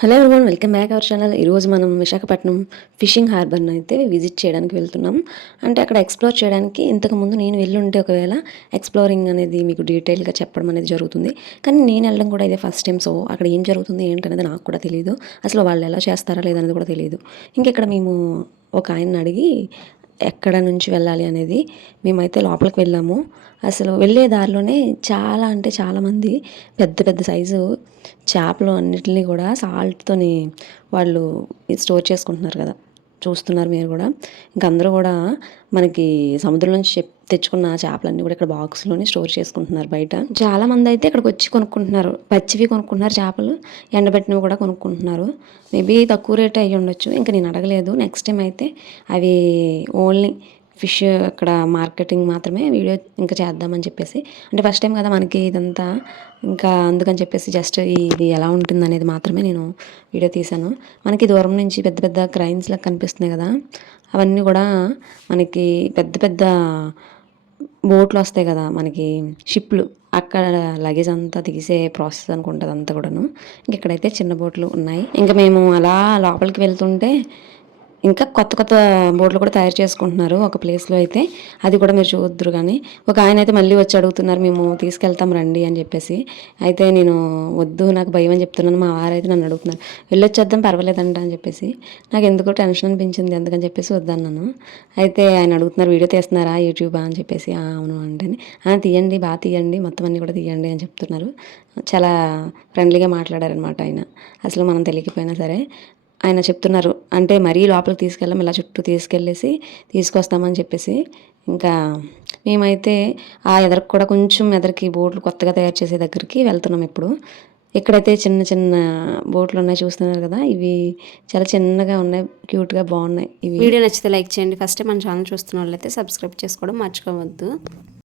Hello everyone welcome back our channel ఈరోజు మనం Visakhapatnam fishing హార్బర్ను అయితే విజిట్ చేయడానికి వెళ్తున్నాం. అంటే అక్కడ ఎక్స్ప్లోర్ చేయడానికి ఇంతకుముందు నేను వెళ్ళుంటే ఒకవేళ ఎక్స్ప్లోరింగ్ అనేది మీకు డీటెయిల్గా చెప్పడం అనేది జరుగుతుంది. కానీ నేను వెళ్ళడం కూడా ఇదే ఫస్ట్ టైం. సో అక్కడ ఏం జరుగుతుంది ఏంటనేది నాకు కూడా తెలియదు అసలు వాళ్ళు ఎలా చేస్తారా లేదనేది కూడా తెలియదు ఇంకెక్కడ మేము ఒక ఆయన అడిగి ఎక్కడ నుంచి వెళ్ళాలి అనేది మేమైతే లోపలికి వెళ్ళాము. అసలు వెళ్ళే దారిలోనే చాలా అంటే చాలామంది పెద్ద పెద్ద సైజు చేపలు అన్నిటిని కూడా సాల్ట్తోని వాళ్ళు స్టోర్ చేసుకుంటున్నారు కదా. చూస్తున్నారు మీరు కూడా. ఇంక అందరూ కూడా మనకి సముద్రం నుంచి చెప్ తెచ్చుకున్న చేపలన్నీ కూడా ఇక్కడ బాక్స్లోనే స్టోర్ చేసుకుంటున్నారు బయట. చాలా మంది అయితే ఇక్కడికి వచ్చి కొనుక్కుంటున్నారు. పచ్చివి కొనుక్కుంటున్నారు చేపలు. ఎండబెట్టినవి కూడా కొనుక్కుంటున్నారు. మేబీ తక్కువ రేట్ అయ్యి ఉండొచ్చు ఇంకా నేను అడగలేదు. నెక్స్ట్ టైం అయితే అవి ఓన్లీ ఫిష్ అక్కడ మార్కెటింగ్ మాత్రమే వీడియో ఇంకా చేద్దామని చెప్పేసి. అంటే ఫస్ట్ టైం కదా మనకి ఇదంతా. ఇంకా అందుకని చెప్పేసి జస్ట్ ఇది ఎలా ఉంటుంది అనేది మాత్రమే నేను వీడియో తీశాను. మనకి దూరం నుంచి పెద్ద పెద్ద క్రైన్స్ లాగా కనిపిస్తున్నాయి కదా. అవన్నీ కూడా మనకి పెద్ద పెద్ద బోట్లు వస్తాయి కదా మనకి షిప్లు అక్కడ లగేజ్ అంతా తీసే ప్రాసెస్ అనుకుంటుంది అంతా కూడాను. ఇంక ఇక్కడైతే చిన్న బోట్లు ఉన్నాయి. ఇంకా మేము అలా లోపలికి వెళ్తుంటే ఇంకా కొత్త కొత్త బోర్డులు కూడా తయారు చేసుకుంటున్నారు ఒక ప్లేస్లో అయితే. అది కూడా మీరు చూద్దరు కానీ ఒక ఆయన అయితే మళ్ళీ వచ్చి అడుగుతున్నారు మేము తీసుకెళ్తాం రండి అని చెప్పేసి. అయితే నేను వద్దు నాకు భయం అని చెప్తున్నాను. మా వారు అయితే నన్ను అడుగుతున్నారు వెళ్ళొచ్చేద్దాం పర్వాలేదంట అని చెప్పేసి. నాకు ఎందుకో టెన్షన్ అనిపించింది అందుకని చెప్పేసి వద్దన్నాను అయితే ఆయన అడుగుతున్నారు వీడియో తీస్తున్నారా యూట్యూబా అని చెప్పేసి. అవును అంటే "ఆ, తీయండి బాగా తీయండి మొత్తం అన్నీ కూడా తీయండి అని చెప్తున్నారు. చాలా ఫ్రెండ్లీగా మాట్లాడారనమాట ఆయన. అసలు మనం తెలియకపోయినా సరే. ఆయన చెప్తున్నారు అంటే మరీ లోపలికి తీసుకెళ్ళాం ఇలా చుట్టూ తీసుకెళ్ళేసి తీసుకొస్తామని చెప్పేసి. ఇంకా మేమైతే ఆ ఎదరకు కూడా కొంచెం ఎదరికి బోట్లు కొత్తగా తయారు చేసే దగ్గరికి వెళ్తున్నాం ఇప్పుడు. ఇక్కడైతే చిన్న చిన్న బోట్లు ఉన్నాయి చూస్తున్నారు కదా ఇవి చాలా చిన్నగా ఉన్నాయి క్యూట్గా బాగున్నాయి ఇవి. వీడియో నచ్చితే లైక్ చేయండి. ఫస్ట్ మన ఛానల్ చూస్తున్న వాళ్ళైతే సబ్స్క్రైబ్ చేసుకోవడం మర్చిపోవద్దు.